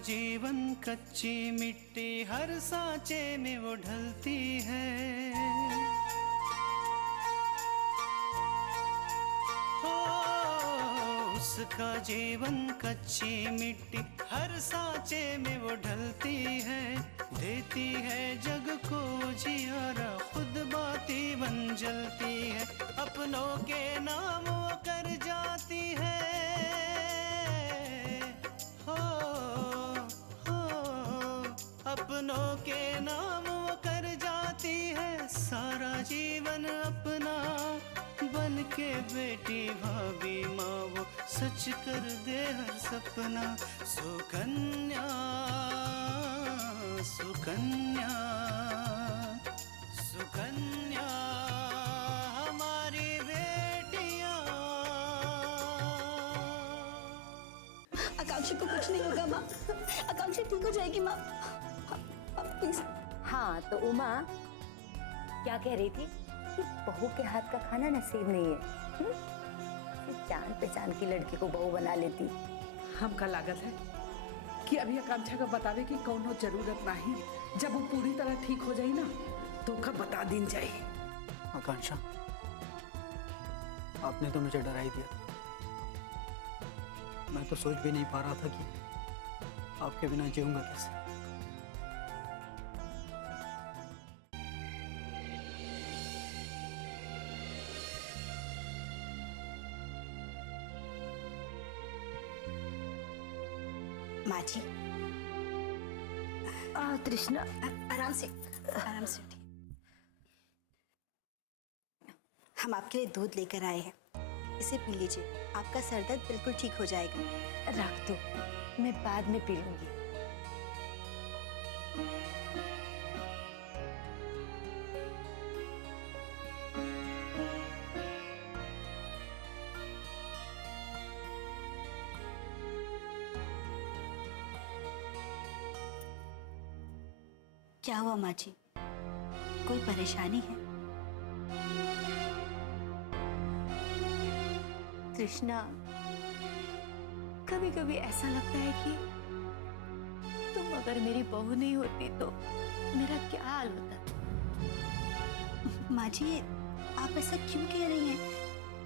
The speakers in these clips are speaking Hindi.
जीवन कच्ची मिट्टी, हर सांचे में वो ढलती है। हो उसका जीवन कच्ची मिट्टी, हर सांचे में वो ढलती है। देती है जग को जियारा, खुद बाती बन जलती है। अपनों के नाम वो कर जाती है। अपनों के नाम वो कर जाती है। सारा जीवन अपना बन के बेटी भाभी माँ वो सच कर दे हर सपना। सुकन्या सुकन्या सुकन्या हमारी बेटियां। आकांक्षा को कुछ नहीं होगा माँ, आकांक्षा ठीक हो जाएगी माँ, प्लीज। हाँ तो उमा क्या कह रही थी कि बहू के हाथ का खाना नसीब नहीं है। जान पहचान की लड़की को बहू बना लेती। हमका लागत है कि अभी आकांक्षा का बतावे की कौनो जरूरत नहीं। जब वो पूरी तरह ठीक हो जाए ना तो का बता दिन जाए। आकांक्षा आपने तो मुझे डरा ही दिया। मैं तो सोच भी नहीं पा रहा था कि आपके बिना जीऊंगा कैसे। माँ जी तृष्णा आराम से उठिए। हम आपके लिए दूध लेकर आए हैं, इसे पी लीजिए, आपका सर दर्द बिल्कुल ठीक हो जाएगा। रख दो, मैं बाद में पी लूंगी। क्या हुआ माँ जी, कोई परेशानी है? तृष्णा कभी कभी ऐसा लगता है कि तुम अगर मेरी बहू नहीं होती तो मेरा क्या हाल होता। माँ जी आप ऐसा क्यों कह रही हैं?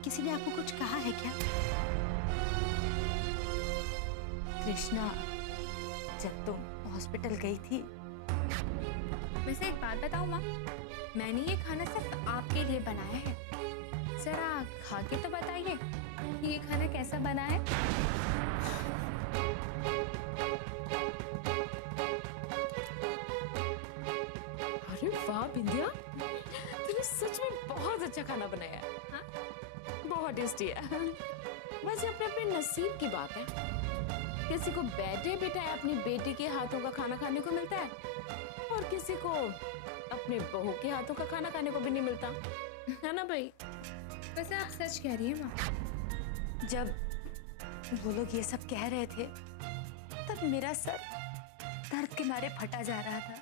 किसी ने आपको कुछ कहा है क्या? तृष्णा जब तुम हॉस्पिटल गई थी। वैसे एक बात बताऊं माँ, मैंने ये खाना सिर्फ आपके लिए बनाया है। जरा खा के तो बताइए कि ये खाना कैसा बना है। अरे वाह बिंदिया, तूने सच में बहुत अच्छा खाना बनाया है। हाँ? बहुत टेस्टी है। वैसे अपने अपने नसीब की बात है। किसी को बैठे बिठाए अपनी बेटी के हाथों का खाना खाने को मिलता है और किसी को अपने बहू के हाथों का खाना खाने को भी नहीं मिलता, है ना भाई? वैसे आप सच कह रही हैं माँ। जब वो लोग ये सब कह रहे थे तब मेरा सर दर्द के मारे फटा जा रहा था।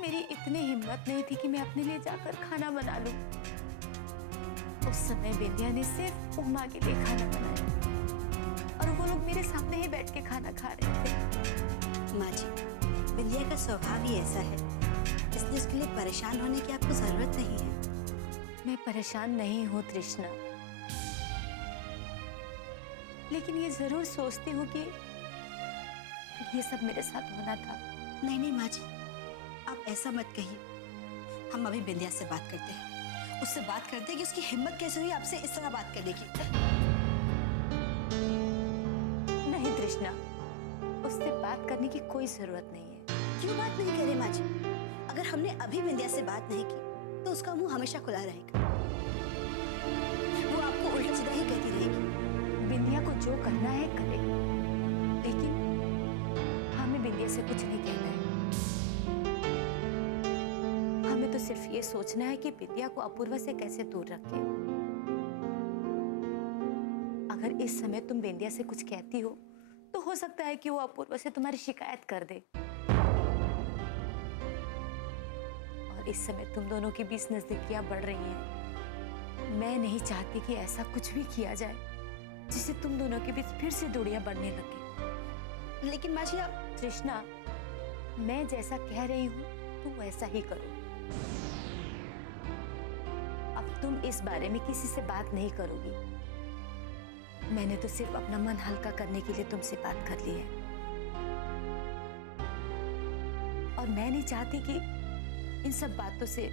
मेरी इतनी हिम्मत नहीं थी कि मैं अपने लिए जाकर खाना बना लूं। उस समय बिंदिया ने सिर्फ उमा के लिए खाना बनाया और वो लोग मेरे सामने ही बैठ के खाना खा रहे थे। माँ जी बिंदिया का स्वभाव ही ऐसा है, इसलिए उसके लिए परेशान होने की आपको जरूरत नहीं है। मैं परेशान नहीं हूँ तृष्णा, लेकिन ये जरूर सोचती हूँ कि ये सब मेरे साथ होना था। नहीं नहीं माँ जी आप ऐसा मत कहिए। हम अभी बिंदिया से बात करते हैं, उससे बात करते हैं कि उसकी हिम्मत कैसे हुई आपसे इस तरह बात करने की। नहीं तृष्णा, उससे बात करने की कोई जरूरत नहीं है। क्यों बात नहीं करे माँ जी? अगर हमने अभी बिंदिया से बात नहीं की तो उसका मुंह हमेशा खुला रहेगा, वो आपको उल्टा सीधा ही कहती रहेगी। बिंदिया को जो करना है करे, लेकिन हमें बिंदिया से कुछ नहीं कहना है। हमें तो सिर्फ ये सोचना है कि बिंदिया को अपूर्वा से कैसे दूर रखें। अगर इस समय तुम बिंदिया से कुछ कहती हो तो हो सकता है कि वो अपूर्वा से तुम्हारी शिकायत कर दे। और इस समय तुम दोनों के बीच नजदीकियां बढ़ रही हैं। मैं नहीं चाहती कि ऐसा कुछ भी किया जाए जिससे तुम दोनों के बीच फिर से दूरियां बढ़ने लगे। लेकिन माँ जी आप तृष्णा, मैं जैसा कह रही हूँ तुम वैसा ही करो। अब तुम इस बारे में किसी से बात नहीं करोगी। मैंने तो सिर्फ अपना मन हल्का करने के लिए तुमसे बात कर ली है, और मैं नहीं चाहती कि इन सब बातों से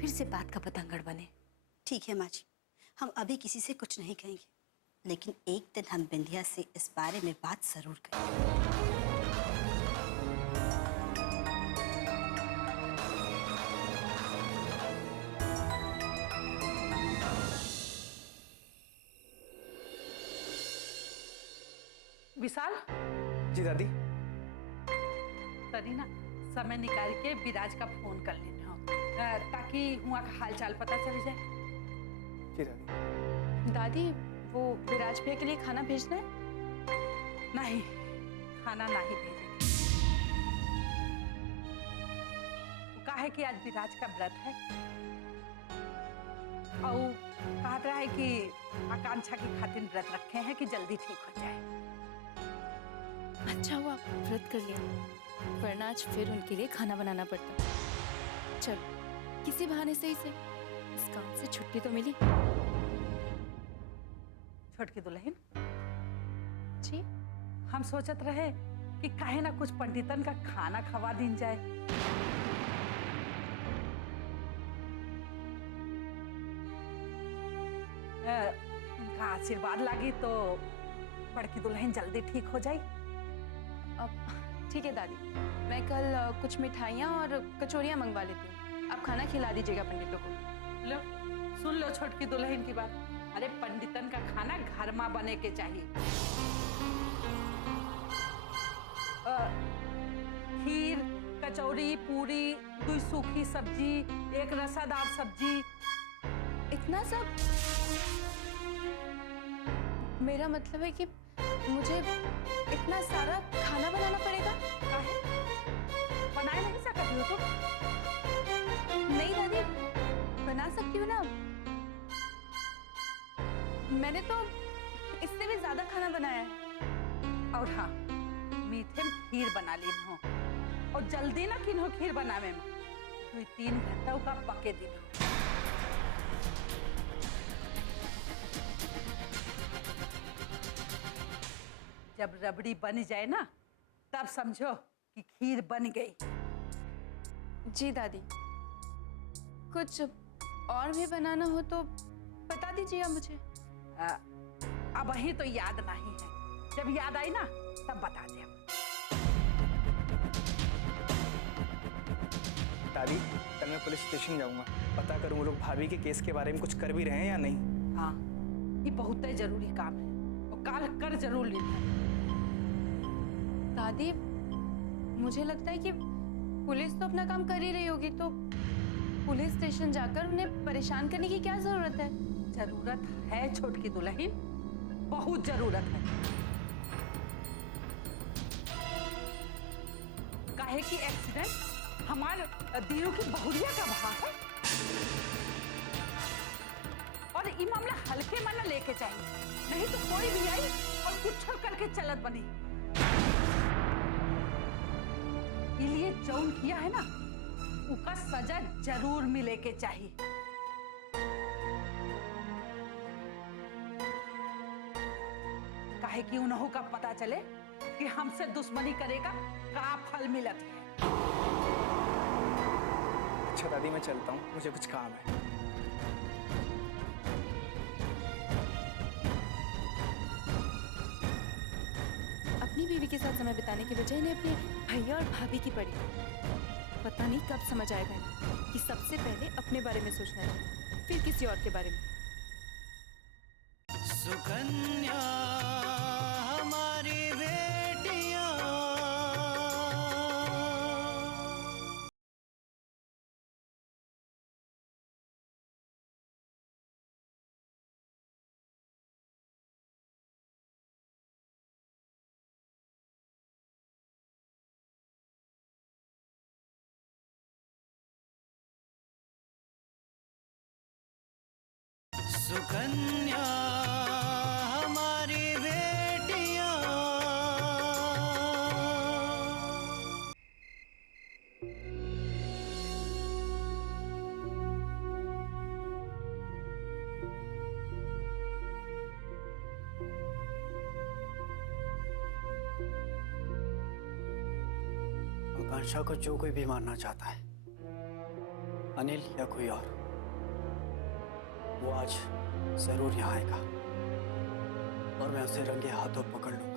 फिर से बात का पतंगड़ बने। ठीक है माँ जी, हम अभी किसी से कुछ नहीं कहेंगे, लेकिन एक दिन हम बिंदिया से इस बारे में बात जरूर करेंगे। विशाल, जी दादी। तनी ना समय निकाल के विराज का फोन कर लेना हो, ताकि वहाँ का हाल चाल पता चल जाए। जी दादी। दादी, वो विराज भैया के लिए खाना भेजना है? नहीं, खाना नहीं भेजेंगे। वो कहा है कि आज विराज का व्रत है, और कहा रहा है कि आकांक्षा की खातिर व्रत रखे हैं कि जल्दी ठीक हो जाए। अच्छा हुआ व्रत कर लिया, वरना आज फिर उनके लिए खाना बनाना पड़ता। चल, किसी बहाने से इस काम से छुट्टी तो मिली। छोटकी दुल्हन जी, हम सोचत रहे कि काहे ना कुछ पंडितन का खाना खवा दिन जाए। उनका आशीर्वाद लागी तो बड़की दुल्हन जल्दी ठीक हो जाए। अब ठीक है दादी, मैं कल कुछ मिठाइयाँ और कचौरियाँ मंगवा लेती हूँ। आप खाना खिला दीजिएगा पंडितों को। लो, सुन लो छोटकी दुल्हन की बात। अरे पंडितन का खाना घर में बने के चाहिए। खीर, कचौरी, पूरी, 2 सूखी सब्जी, 1 रसादार सब्जी। इतना सब? मेरा मतलब है कि मुझे इतना सारा खाना बनाना पड़ेगा? काहे? बनाए नहीं सकती हो तुम? नहीं दादी, बना सकती हूँ ना। मैंने तो इससे भी ज्यादा खाना बनाया है। और हाँ, मीठे में खीर बना ली हो, और जल्दी ना किन्हो खीर बनावे में 2-3 घंटा का पके दिन। जब रबड़ी बन जाए ना, तब समझो कि खीर बन गई। जी दादी, कुछ और भी बनाना हो तो बता दीजिएगा मुझे। अब वही तो याद नहीं है, जब याद आई ना तब बता दे। दादी, कल मैं पुलिस स्टेशन जाऊंगा, पता करूं वो लोग भाभी के केस के बारे में कुछ कर भी रहे हैं या नहीं। हाँ, ये बहुत ही जरूरी काम है, और काल कर जरूर लेना। दादी, मुझे लगता है कि पुलिस तो अपना काम कर ही रही होगी, तो पुलिस स्टेशन जाकर उन्हें परेशान करने की क्या जरूरत है? जरूरत है छोटकी दुल्हन, बहुत जरूरत है। काहे कि एक्सीडेंट हमारे दीरू की बहुरिया का भाग है, और ये मामला हल्के में न लेके चाहिए, नहीं तो कोई भी आई और कुछ करके चलत बनी। इसलिए जौन किया है ना, उसका सजा जरूर मिले के चाहिए। काहे कि उन्हों का पता चले कि हमसे दुश्मनी करेगा का फल मिलत है। अच्छा दादी, मैं चलता हूँ, मुझे कुछ काम है। अपनी बीवी के साथ समय बिताने की बजाय इन्हें अपने भैया और भाभी की पड़ी। पता नहीं कब समझ आएगा इन्हें कि सबसे पहले अपने बारे में सोचना चाहिए, फिर किसी और के बारे में। सुकन्या हमारी बेटियां। सुकन्या हमारी बेटियां आकांक्षा को जो कोई भी मारना चाहता है, अनिल या कोई और, वो आज जरूर यहाँ आएगा और मैं उसे रंगे हाथों पकड़ लूंगा।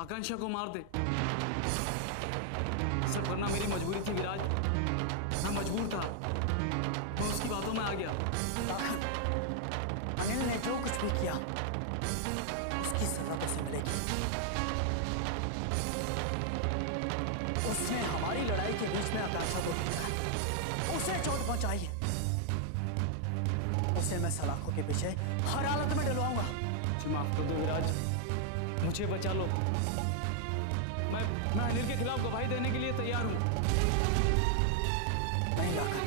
आकांक्षा को मार दे। सब करना मेरी मजबूरी थी विराज, मैं मजबूर था, मैं उसकी बातों में आ गया। अनिल ने जो कुछ भी किया उसकी सजा तो उसे मिलेगी। उसने हमारी लड़ाई के बीच में आकांक्षा को भेजा, उसे चोट पहुंचाई है, उसे मैं सलाखों के पीछे हर हालत में डलवाऊंगा। मुझे माफ कर दो विराज, मुझे बचा लो। मैं अनिल के खिलाफ गवाही देने के लिए तैयार हूं। नहीं लाखन,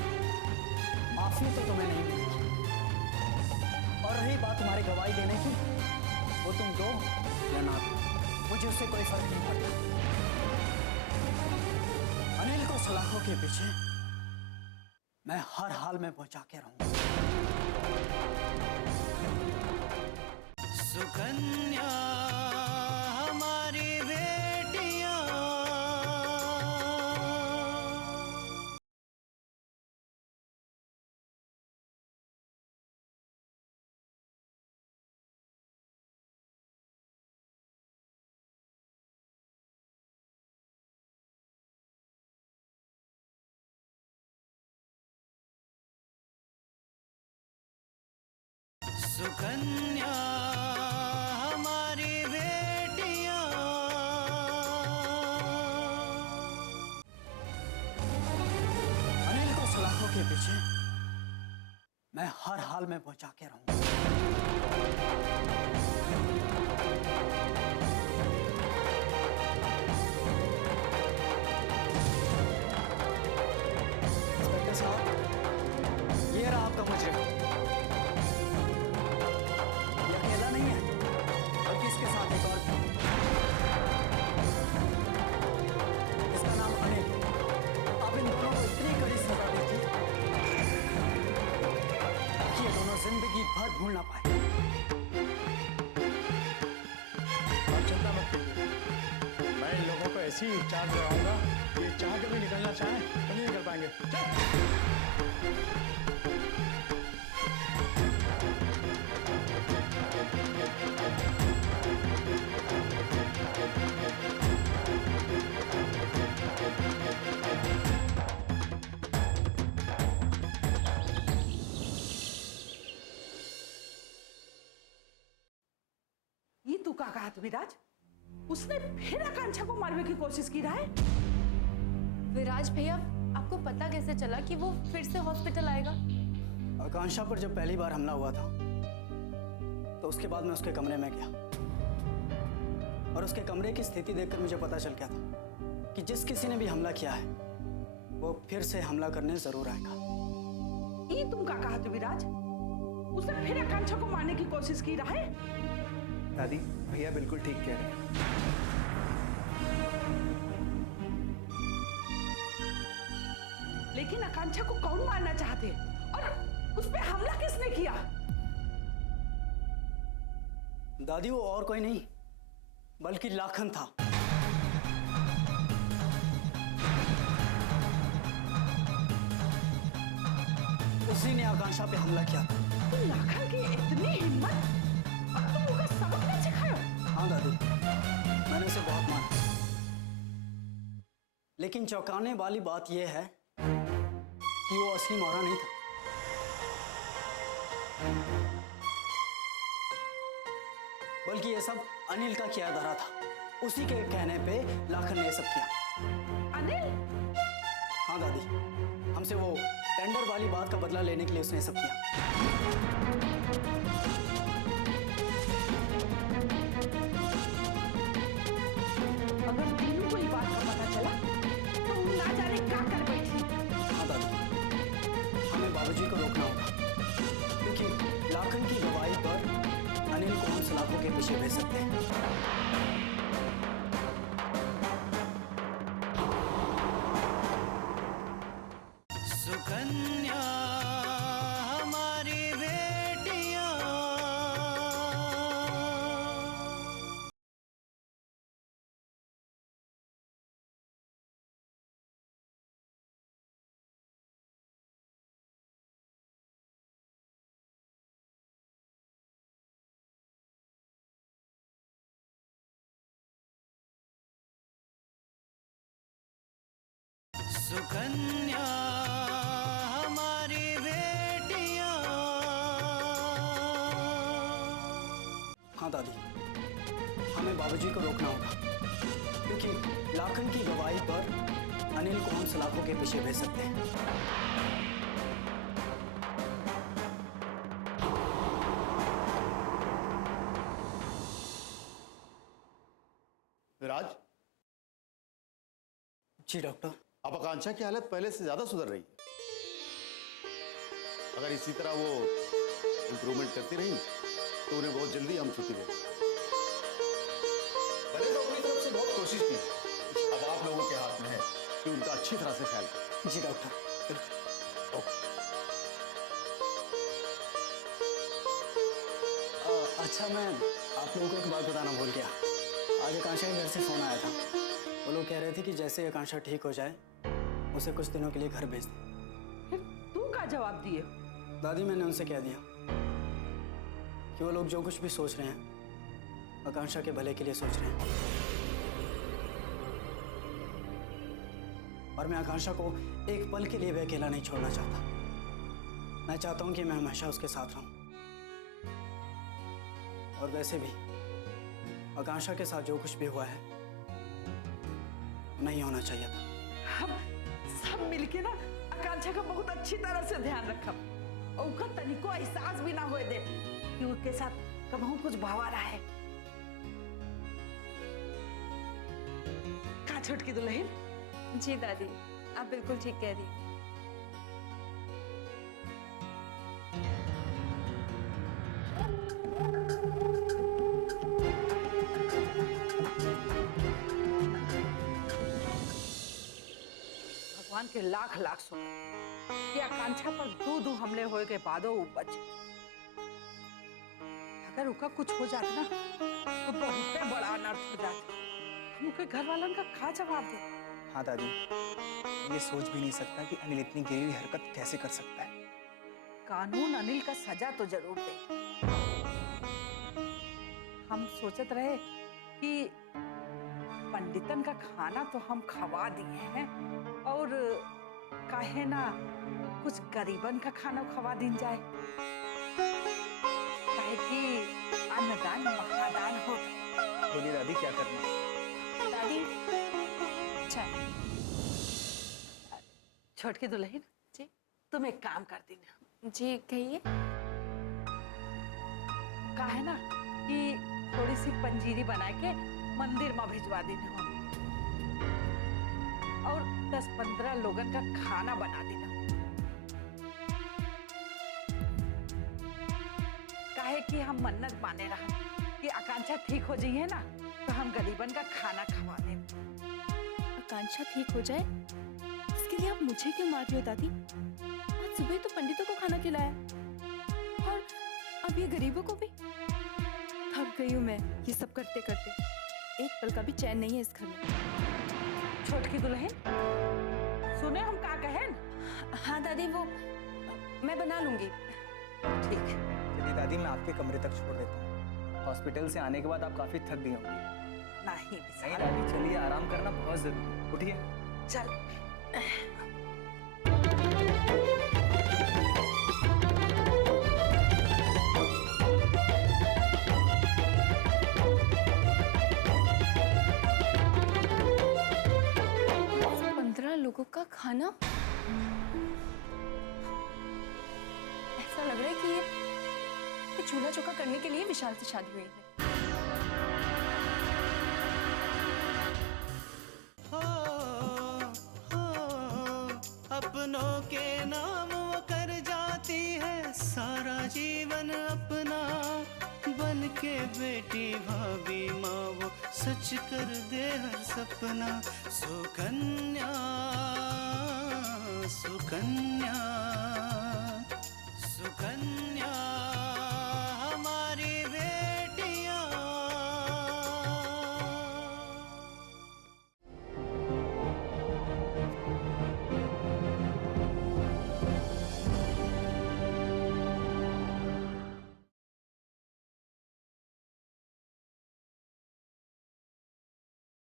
माफी तो तुम्हें नहीं मिलेगी। और रही बात तुम्हारी गवाही देने की, वो तुम दो या ना दो, मुझे उससे कोई फर्क नहीं पड़ता। अनिल को सलाखों के पीछे मैं हर हाल में पहुंचा के रहूंगा। सुकन्या हमारी बेटियां, सुकन्या हमारी बेटियां। अनिल को सलाखों के पीछे मैं हर हाल में पहुंचा के रहूंगा। ऐसी चार्ज लगाऊंगा, ये चाह के भी निकलना चाहे तो नहीं निकल पाएंगे। चल। ये तू का कहा विराज? उसने फिर आकांक्षा को मारने की कोशिश की रहा है? विराज भैया, आपको पता कैसे चला कि वो फिर से हॉस्पिटल आएगा? आकांक्षा पर जब पहली बार हमला हुआ था तो उसके बाद मैं उसके कमरे में गया और उसके कमरे की स्थिति देखकर मुझे पता चल गया था कि जिस किसी ने भी हमला किया है वो फिर से हमला करने जरूर आएगा। ये तुम का कहा विराज? उसने फिर आकांक्षा को मारने की कोशिश की रहा है? दादी भैया बिल्कुल ठीक कह रहे हैं। लेकिन आकांक्षा को कौन मारना चाहते और उस पे हमला किसने किया? दादी वो और कोई नहीं बल्कि लाखन था। उसी ने आकांक्षा पे हमला किया था। तुम लाखन की इतनी हिम्मत और तुम उसका सबक नहीं सिखाया? हाँ दादी, मैंने उसे बहुत मारा, लेकिन चौंकाने वाली बात यह है कि वो असली मारा नहीं था। बल्कि ये सब अनिल का किया धरा था। उसी के कहने पे लाखन ने ये सब किया। अनिल? हाँ दादी, हमसे वो टेंडर वाली बात का बदला लेने के लिए उसने ये सब किया। अगर तीनों को ये बात का पता चला तो वो ना जाने क्या कर बैठी। हाँ दादी, हमें बाबूजी को रोकना होगा क्योंकि लाखन की गवाही पर अनिल को हम सलाखों के पीछे भेज सकते हैं। सुकन्या हमारी बेटियां। सुकन्या हमारी बेटियां। हाँ दादी, हमें बाबूजी को रोकना होगा क्योंकि लाखन की गवाही पर अनिल को हम सलाखों के पीछे भेज सकते हैं। विराज, जी डॉक्टर। अब आकांक्षा की हालत पहले से ज्यादा सुधर रही है। अगर इसी तरह वो इंप्रूवमेंट करती रही तो उन्हें बहुत जल्दी हम छुट्टी देंगे। मैंने तो अपनी तरफ से बहुत कोशिश की, अब आप लोगों के हाथ में है कि उनका अच्छी तरह से ख्याल करें। जी डॉक्टर। अच्छा, मैं आप लोगों को एक बात बताना भूल गया। आज आकांक्षा के घर से फोन आया था। वो लोग कह रहे थे कि जैसे आकांक्षा ठीक हो जाए उसे कुछ दिनों के लिए घर भेज दें। तू का जवाब दिए? दादी, मैंने उनसे कह दिया कि वो लोग जो कुछ भी सोच रहे हैं आकांक्षा के भले के लिए सोच रहे हैं, और मैं आकांक्षा को एक पल के लिए भी अकेला नहीं छोड़ना चाहता। मैं चाहता हूं कि मैं हमेशा उसके साथ रहूं। और वैसे भी आकांक्षा के साथ जो कुछ भी हुआ है नहीं होना चाहिए था। हम सब मिलके ना आकांक्षा का बहुत अच्छी तरह से ध्यान रखब और उसका तनिको एहसास भी ना होए दे कि उसके साथ कबहू कुछ भावा रहा है। का छोटकी दुल्हन? जी दादी, आप बिल्कुल ठीक कह रही हैं। भगवान के लाख लाख शुक्र कि आकांक्षा पर दो हमले होए के बादो वो बच। अगर उसका कुछ हो जाता ना तो बहुत बड़ा अनर्थ हो जाता। मुझे घर वालन का खा जवाब दे। हाँ दादी, ये सोच भी नहीं सकता कि अनिल इतनी गिरी हुई हरकत कैसे कर सकता है। कानून अनिल का सजा तो जरूर दे। हम सोचत रहे कि पंडितन का खाना तो हम खवा दिए हैं और काहे ना कुछ गरीबन का खाना खवा दिन जाए, काहे कि अन्नदान महादान होता है। बोलिए दादी, क्या करना है? दादी चाय। छोटकी दुल्हन जी तुम एक काम कर देना। जी कहिए। काहे ना कि थोड़ी सी पंजीरी बना के मंदिर में भिजवा देना और 10-15 लोगन का खाना बना देना। काहे कि हम मन्नत माने रहा कि आकांक्षा ठीक हो जाइए ना तो हम गरीबन का खाना खवा दें। आकांक्षा ठीक हो जाए इसके लिए आप मुझे क्यों मारती हो दादी? आज सुबह तो पंडितों को खाना खिलाया और अब ये गरीबों को भी। थक गई हूँ मैं ये सब करते करते, एक पल का भी चैन नहीं है इस घर में। छोटकी दुल्हन सुने हम का कहें? हाँ दादी, वो मैं बना लूंगी। ठीक। चलिए दादी, मैं आपके कमरे तक छोड़ देता हूँ। हॉस्पिटल से आने के बाद आप काफी थक गई होंगी। नहीं नहीं दादी, चलिए, आराम करना बहुत जरूरी है। उठिए। चल। लोगों का खाना, ऐसा लग रहा है कि ये चूल्हा चौका करने के लिए विशाल से शादी हुई है। अपनों के नाम वो कर जाती है सारा जीवन अपना, बन के बेटी भाभी माँ वो सच कर दे हर सपना। सुकन्या सुकन्या सुकन्या।